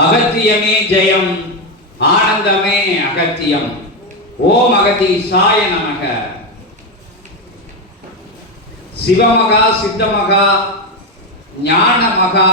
அகத்தியமே ஜெயம், ஆனந்தமே அகத்தியம். ஓம் அகதீசாய நமக. சிவமகா, சித்தமகா, ஞானமகா,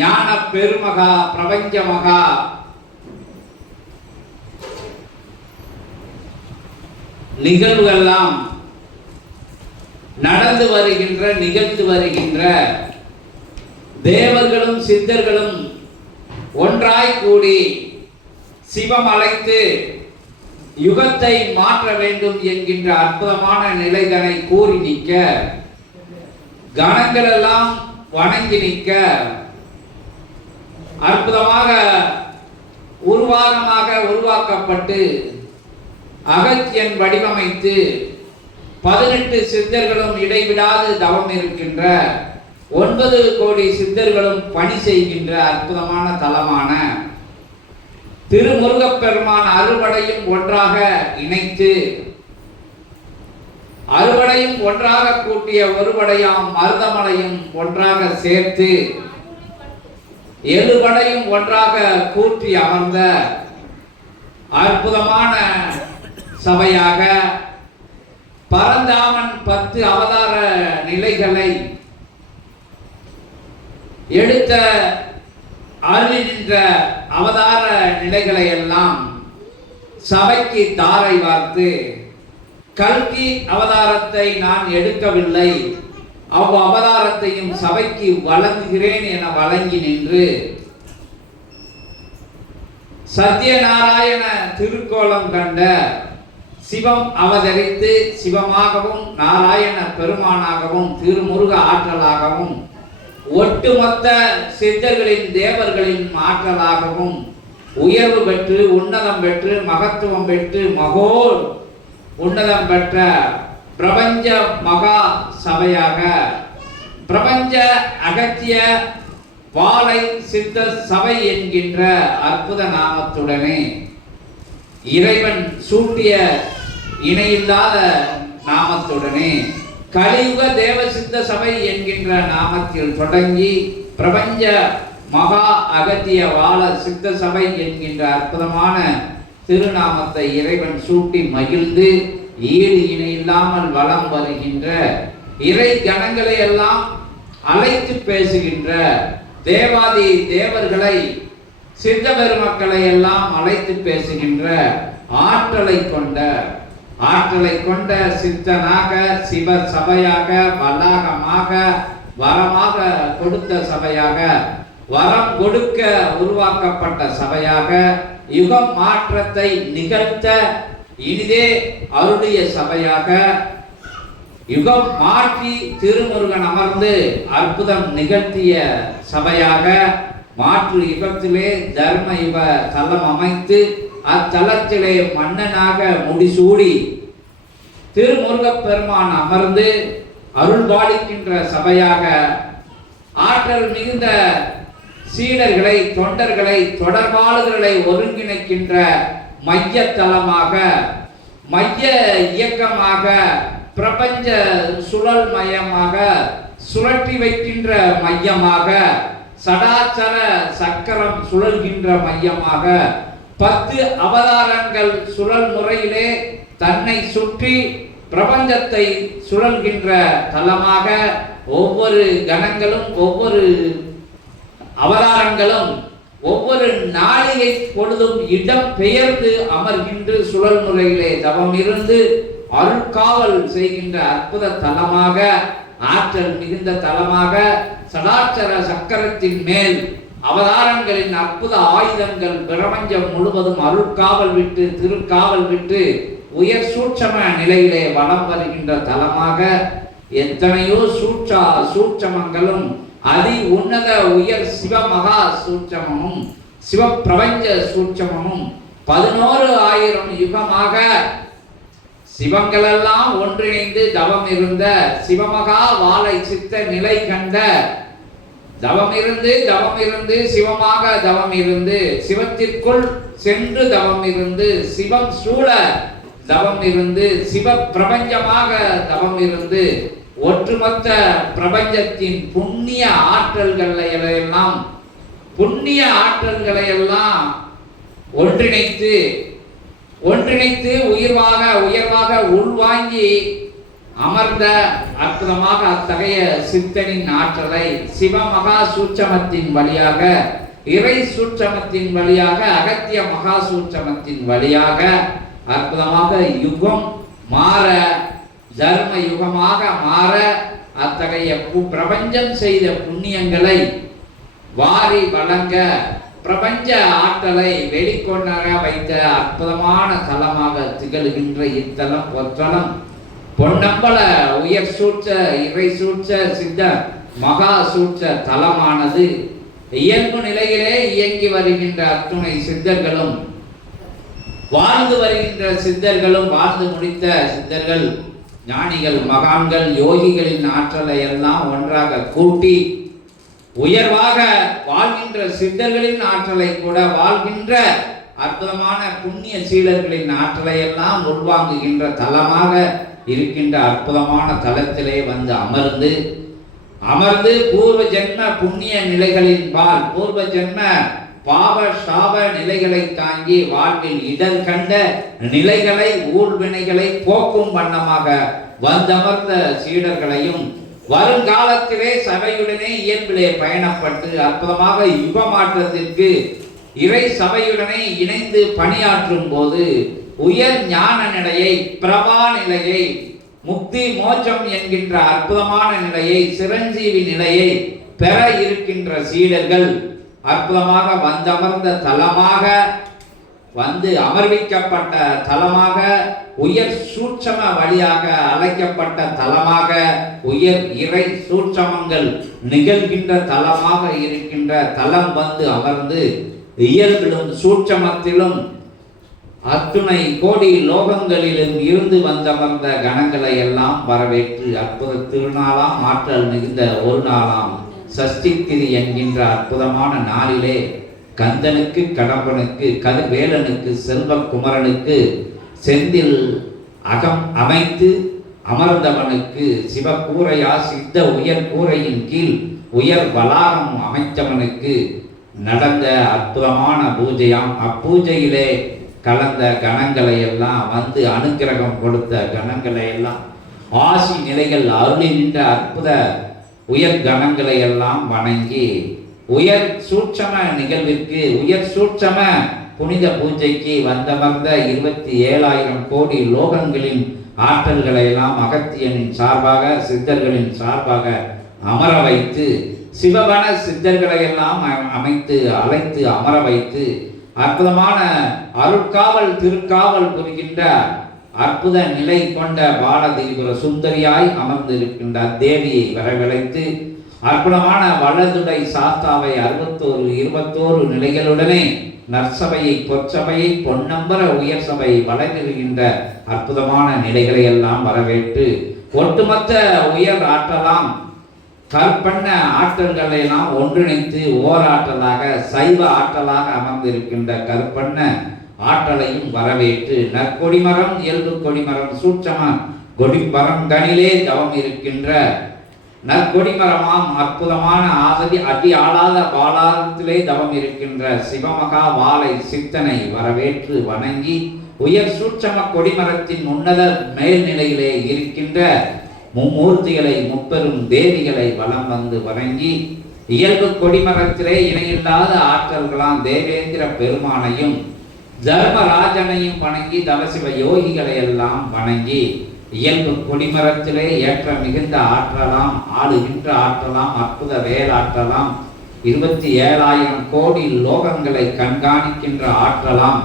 ஞான பெருமகா, பிரபஞ்சமகா, நிகழ்வுகள்லாம் நடந்து வருகின்ற, நிகழ்ந்து வருகின்ற தேவர்களும் சித்தர்களும் ஒன்றாய் கூடி சிவம் அழைத்து யுகத்தை மாற்ற வேண்டும் என்கின்ற அற்புதமான நிலைகளை கூறி நிற்க, கணங்கள் எல்லாம் வணங்கி நிற்க, அற்புதமாக உருவாக்கப்பட்டு அகத்தியன் வடிவமைத்து 18 சித்தர்களும் இடைவிடாது தவம் இருக்கின்ற 9 கோடி சித்தர்களும் பணி செய்கின்ற அற்புதமான தலமான திருமுருகப்பெருமான் அறுபடையும் ஒன்றாக இணைத்து, அறுபடையும் ஒன்றாக கூட்டிய ஒருபடையாம் மருதமலையும் ஒன்றாக சேர்த்து 7 படையும் ஒன்றாக கூட்டி அமர்ந்த அற்புதமான சபையாக பரந்தாமன் 10 அவதார நிலைகளை எடுத்த அருளின்ற அவதார நிலைகளை எல்லாம் சபைக்கு தாரை வார்த்து, கல்கி அவதாரத்தை நான் எடுக்கவில்லை, அவதாரத்தையும் சபைக்கு வழங்குகிறேன் என வழங்கி நின்று சத்யநாராயண திருக்கோலம் கண்ட சிவம் அவதரித்து சிவமாகவும் நாராயண பெருமானாகவும் திருமுருக ஆற்றலாகவும் ஒட்டுமொத்த சித்தர்களின் தேவர்களின் ஆற்றலாகவும் உயர்வு பெற்று உன்னதம் பெற்று மகத்துவம் பெற்று மகோல் உன்னதம் பெற்ற பிரபஞ்ச மகா சபையாக பிரபஞ்ச அகத்திய வாழை சித்த சபை என்கின்ற அற்புத நாமத்துடனே இறைவன் சூட்டிய இணையில்லாத நாமத்துடனே கலியுக தேவ சித்த சபை என்கின்ற நாமத்தில் தொடங்கி பிரபஞ்ச மகா அகத்திய வாழ சித்த சபை என்கின்ற அற்புதமான திருநாமத்தை இறைவன் சூட்டி மகிழ்ந்து ஈடு இணை இல்லாமல் வலம் வருகின்ற இறை கணங்களை எல்லாம் அழைத்து பேசுகின்ற தேவாதி தேவர்களை சித்த பெருமக்களை எல்லாம் அழைத்து பேசுகின்ற ஆற்றலை கொண்ட சித்தனாக சிவ சபையாக வளாகமாக வரமாக கொடுத்த சபையாக வரம் கொடுக்க உருவாக்கப்பட்ட சபையாக யுகம் மாற்றத்தை நிகழ்த்த இனிதே அருளிய சபையாக யுகம் மாற்றி திருமுருகன் அமர்ந்து அற்புதம் நிகழ்த்திய சபையாக மாற்று யுகத்திலே தர்ம யுக தலம் அமைத்து அத்தலத்திலே மன்னனாக முடிசூடி திருமுருகப் பெருமான் அமர்ந்து அருள் பாலிக்கின்ற சபையாக ஆற்றல் மிகுந்த சீடர்களை தொண்டர்களை தொடர்பாளர்களை ஒருங்கிணைக்கின்ற மைய தலமாக மைய இயக்கமாக பிரபஞ்ச சுழல் மையமாக சுழற்றி வைக்கின்ற மையமாக சடாச்சர சக்கரம் சுழல்கின்ற மையமாக 10 அவதாரங்கள் சுழல் முறையிலே தன்னை சுற்றி பிரபஞ்சத்தை சுழல்கின்ற தலமாக ஒவ்வொரு கணங்களும் ஒவ்வொரு அவதாரங்களும் ஒவ்வொரு நாளிகை பொழுதும் இடம் பெயர்ந்து அமர்கின்ற சுழல் முறையிலே தவம் இருந்து அருட்காவல் செய்கின்ற அற்புத தலமாக ஆற்றல் மிகுந்த தலமாக சடாச்சர சக்கரத்தின் மேல் அவதாரங்களின் அற்புத ஆயுதங்கள் பிரபஞ்சம் முழுவதும் அருட்காவல் விட்டு திருக்காவல் விட்டு உயர் சூட்சம நிலையிலே வலம் வருகின்ற தலமாக எத்தனையோ சூட்சமங்களும் அதி உன்னத உயர் சிவமகா சூட்சமமும் சிவ பிரபஞ்ச சூட்சமமும் 11,000 யுகமாக சிவங்களெல்லாம் ஒன்றிணைந்து தவம் இருந்த சிவமகா வாழை சித்த நிலை கண்ட தவம் இருந்து சிவமாக தவம் இருந்து சிவத்திற்குள் சென்று தவம் இருந்து சிவம் சூழ தவம் இருந்து சிவ பிரபஞ்சமாக தவம் இருந்து ஒட்டுமொத்த பிரபஞ்சத்தின் புண்ணிய ஆற்றல்களை எல்லாம் புண்ணிய ஆற்றல்களை எல்லாம் ஒன்றிணைத்து உயர்வாக உள்வாங்கி அமர்ந்த அற்புதமாக அத்தகைய சித்தனின் ஆற்றலை சிவமகா சூட்சமத்தின் வழியாக, இறை சூட்சமத்தின் வழியாக, அகத்திய மகா சூட்சமத்தின் வழியாக அற்புதமாக யுகம் மாற, தர்ம யுகமாக மாற அத்தகைய பிரபஞ்சம் செய்த புண்ணியங்களை வாரி வழங்க, பிரபஞ்ச ஆற்றலை வெளிக்கொணர வைத்த அற்புதமான தலமாக திகழ்கின்ற இத்தலம் பொற்றலம் பொன்னம்பல உயர் சூட்ச இறை சூட்ச சித்த மகா சூட்ச தலமானது இயல்பு நிலையிலே இயங்கி வருகின்ற அத்துணை சித்தர்களும், வாழ்ந்து வருகின்ற சித்தர்களும், வாழ்ந்து முடித்த சித்தர்கள், ஞானிகள், மகான்கள், யோகிகளின் ஆற்றலை எல்லாம் ஒன்றாக கூட்டி உயர்வாக வாழ்கின்ற சித்தர்களின் ஆற்றலை கூட வாழ்கின்ற அற்புதமான புண்ணிய சீலர்களின் ஆற்றலை எல்லாம் உள்வாங்குகின்ற தலமாக இருக்கின்ற அற்புதமான தலத்திலே வந்து அமர்ந்து பூர்வ ஜென்ம புண்ணிய நிலைகளின் பால், பூர்வ ஜென்ம பாவ சாப நிலைகளை தாங்கி வாழ்வில் இடர் கண்ட நிலைகளை, ஊழ்வினைகளை போக்கும் வண்ணமாக வந்தமர்ந்த சீடர்களையும் வருங்காலத்திலே சபையுடனே இயல்பிலே பயணப்பட்டு அற்புதமாக யுகமாற்றத்திற்கு இறை சபையுடனே இணைந்து பணியாற்றும் போது உயர் ஞான நிலையை, பிரபா நிலையை, முக்தி மோட்சம் என்கின்ற அற்புதமான நிலையை, சிரஞ்சீவி நிலையை பெற இருக்கின்ற சீடர்கள் அற்புதமாக வந்தமர்ந்த தலமாக, வந்து அமர்விக்கப்பட்ட தலமாக, உயர் சூட்சம வழியாக அழைக்கப்பட்ட தலமாக, உயர் இறை சூட்சமங்கள் நிகழ்கின்ற தலமாக இருக்கின்ற தலம் வந்து அமர்ந்து இயல்பிலும் சூட்சமத்திலும் அத்துணை கோடி லோகங்களிலும் இருந்து வந்தமர்ந்த கணங்களை எல்லாம் வரவேற்று அற்புத திருநாளாம் ஆற்றல் மிகுந்த ஒரு நாளாம் சஷ்டி திதி என்கின்ற அற்புதமான நாளிலே கந்தனுக்கு, கடம்பனுக்கு, கதிர்வேலனுக்கு, செல்வக்குமரனுக்கு செந்தில் அகம் அமைத்து அமர்ந்தவனுக்கு, சிவகூரையா சித்த உயர் கூரையின் கீழ் உயர் வளாகம் அமைத்தவனுக்கு நடந்த அற்புதமான பூஜையாம். அப்பூஜையிலே கலந்த கணங்களை எல்லாம் வந்து அனுக்கிரகம் கொடுத்த கணங்களை எல்லாம் ஆசி நிலைகள் அருளி நின்ற அற்புத உயர் கணங்களை எல்லாம் வணங்கி உயர் சூட்சம நிகழ்விற்கு, உயர் சூட்சம புனித பூஜைக்கு வந்தமர்ந்த 27,000 கோடி லோகங்களின் ஆற்றல்களை எல்லாம் அகத்தியனின் சார்பாக, சித்தர்களின் சார்பாக அமர வைத்து, சிவவன சித்தர்களை எல்லாம் அழைத்து அமர வைத்து அற்புதமான அருட்காவல் திருக்காவல் புரிகின்ற அற்புத நிலை கொண்ட பாலதிரிபுர சுந்தரியாய் அமர்ந்திருக்கின்ற தேவியை வரவழைத்து அற்புதமான வலதுடை சாஸ்தாவை 21 நிலைகளுடனே நற்சபையை, பொற்சபையை, பொன்னம்பர உயர் சபை வளர்கின்ற அற்புதமான நிலைகளை எல்லாம் வரவேற்று ஒட்டுமொத்த உயர் ஆற்றலாம் கற்பண்ண ஆற்றல்களை எல்லாம் ஒன்றிணைத்து ஓராற்றலாக, சைவ ஆற்றலாக அமர்ந்திருக்கின்ற கற்பண்ண ஆற்றலையும் வரவேற்று நற்கொடிமரம், இயல்பு கொடிமரம், சூட்சம கொடிமரம் கனிலே தவம் இருக்கின்ற நற்கொடிமரமாம் அற்புதமான அடி ஆளாத பாலாரத்திலே தவம் இருக்கின்ற சிவமகா வாழை சித்தனை வரவேற்று வணங்கி உயர் சூட்சம கொடிமரத்தின் உன்னத மேல்நிலையிலே இருக்கின்ற மும்மூர்த்திகளை, முப்பெரும் தேவிகளை வலம் வந்து வணங்கி இயல்பு கொடிமரத்திலே இணையில்லாத ஆற்றல்களாம் தேவேந்திர பெருமானையும் தர்மராஜனையும் வணங்கி தவசிவ யோகிகளை எல்லாம் வணங்கி இயல்பு கொடிமரத்திலே ஏற்ற மிகுந்த ஆற்றலாம், ஆளுகின்ற ஆற்றலாம், அற்புத வேலாற்றலாம், 27,000 கோடி லோகங்களை கண்காணிக்கின்ற ஆற்றலாம்,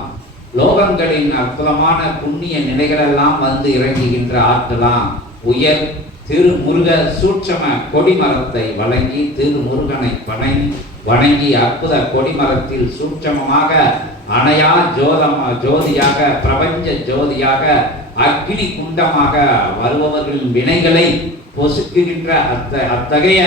லோகங்களின் அற்புதமான புண்ணிய நிலைகளெல்லாம் வந்து இறங்குகின்ற ஆற்றலாம், உயர் திருமுருக சூட்சம கொடிமரத்தை வழங்கி திருமுருகனை வணங்கி அற்புத கொடிமரத்தில் சூட்சமமாக அணையா ஜோதியாக, பிரபஞ்ச ஜோதியாக, அக்னி குண்டமாக வருபவர்களின் வினைகளை பொசுக்குகின்ற அத்தகைய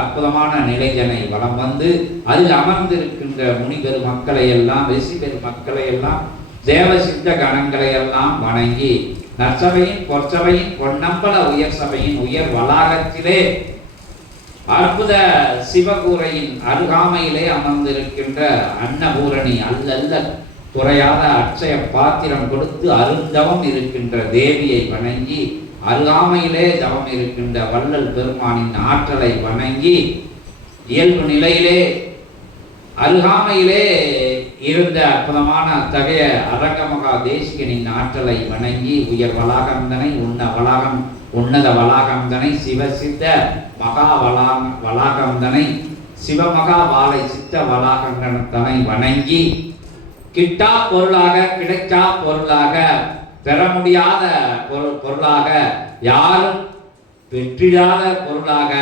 அற்புதமான நிலைஜனை வலம் வந்து அதில் அமர்ந்திருக்கின்ற முனிபெரு மக்களை எல்லாம், ரிஷி பெரு மக்களை எல்லாம், தேவ சித்த கணங்களை எல்லாம் வணங்கி நற்சபையின், பொற்சபையின், பொன்னம்பல உயர் சபையின் உயர் வளாகத்திலே அற்புத சிவகூரையின் அருகாமையிலே அமர்ந்திருக்கின்ற அன்னபூரணி அல்லல்ல குறையாத அட்சய பாத்திரம் கொடுத்து அருந்தவம் இருக்கின்ற தேவியை வணங்கி, அருகாமையிலே தவம் இருக்கின்ற வள்ளல் பெருமானின் ஆற்றலை வணங்கி, இயல்பு நிலையிலே அருகாமையிலே இருந்த அற்புதமான அத்தகைய அரங்கமகா தேசிகனின் ஆற்றலை வணங்கி, உயர் வளாகந்தனை உன்னத வளாகந்தனை சிவசித்த மகா வளாகந்தனை சிவமகா வாழை சித்த வளாகந்தனை வணங்கி, கிட்டா பொருளாக கிடைக்கா பொருளாக பெற முடியாத பொருளாக யாரும் பெற்றிடாத பொருளாக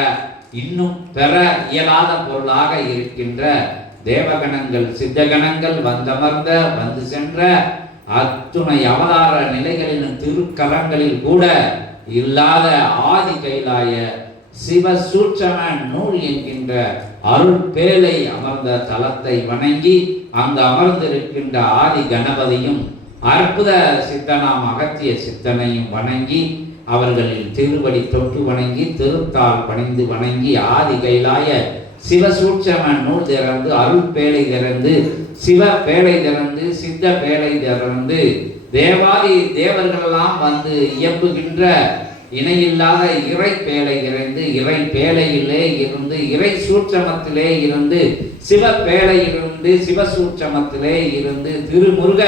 இன்னும் பெற இயலாத பொருளாக இருக்கின்ற தேவகணங்கள் சித்தகணங்கள் வந்தமர்ந்த வந்து சென்ற அத்துணை அவதார நிலைகளின் திருக்கரங்களில் கூட இல்லாத ஆதி கைலாய சிவ சூட்சம நூல் என்கின்ற அருள் பேழை அமர்ந்த தலத்தை வணங்கி, அங்கு அமர்ந்திருக்கின்ற ஆதி கணபதியும் அற்புத சித்தனாம் அகத்திய சித்தனையும் வணங்கி, அவர்களில் திருவடி தொட்டு வணங்கி, திருத்தால் பணிந்து வணங்கி, ஆதி கைலாய சிவசூட்சம நூல் திறந்து அருள் பேழை திறந்து சிவ பேழை திறந்து சித்த பேழை திறந்து தேவாதி தேவர்களெல்லாம் வந்து இயம்புகின்ற இணையில்லாத இறை பேழை திறந்து இறை பேழையிலே இருந்து இறை சூட்சமத்திலே இருந்து சிவ பேழையிலிருந்து சிவசூட்சமத்திலே இருந்து திருமுருக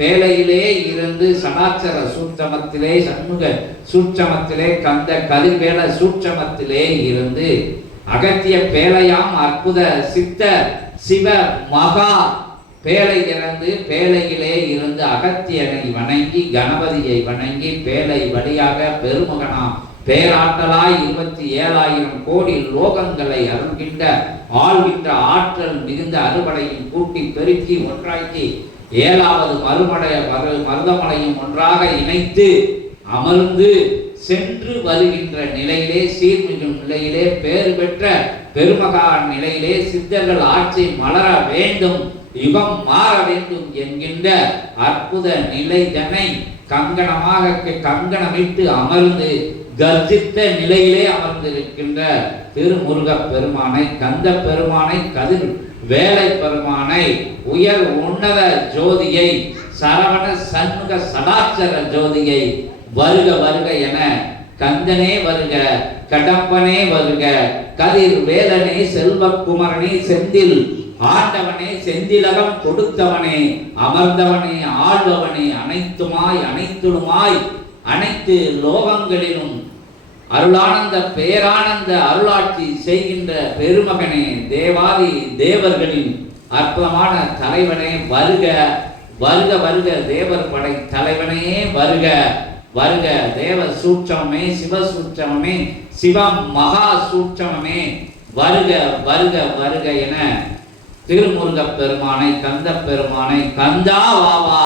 பேழையிலே இருந்து சடாச்சர சூட்சமத்திலே சண்முக சூட்சமத்திலே கந்த கதிர்வேல சூட்சமத்திலே இருந்து அகத்திய பேழையாம் அற்புத சித்த சிவ மகா பேழை திறந்து பேழையிலே இருந்து அகத்தியனை வணங்கி, கணபதியை வணங்கி, பேழை வழியாக பெருமகனாம் பேராற்றலாய் 27,000 கோடி லோகங்களை அருள்கின்ற ஆள்கின்ற ஆற்றல் மிகுந்த அறுபடையும் கூட்டி பெருக்கி ஒன்றாக்கி 7வது மருதமலையும் ஒன்றாக இணைத்து அமர்ந்து சென்று வருகின்ற நிலையிலே சீர்மிகும் நிலையிலே பேறு பெற்ற பெருமகா நிலையிலே சித்தர்கள் ஆட்சி மலர வேண்டும், யுகம் மாற வேண்டும் என்கின்ற அற்புத நிலைதனை கங்கணமிட்டு அமர்ந்து கர்ஜித்த நிலையிலே அமர்ந்திருக்கின்ற திருமுருக பெருமானை, கந்த பெருமானை, கதிர் வேலை பெருமானை, உயர் உன்னத ஜோதியை, சரவண சண்முக சடாச்சர ஜோதியை வருக வருக என கந்தனே வருக, கடம்பனே வருக, கதிர் வேலனே, செல்வக்குமரனே, செந்தில் ஆண்டவனே, செந்திலகம் கொடுத்தவனே, அமர்ந்தவனே, ஆள்பவனே, அனைத்துமாய் அனைத்துமாய் அனைத்து லோகங்களிலும் அருளானந்த பேரானந்த அருளாட்சி செய்கின்ற பெருமகனே, தேவாதி தேவர்களின் அற்புதமான தலைவனே வருக வருக வருக, தேவர் படை தலைவனே வருக வருக, தேவ சூட்சமே, சிவ சூட்சமே, சிவ மகா சூட்சமே வருக வருக வருக என திருமுருக பெருமானை, கந்த பெருமானை, கந்தா வாவா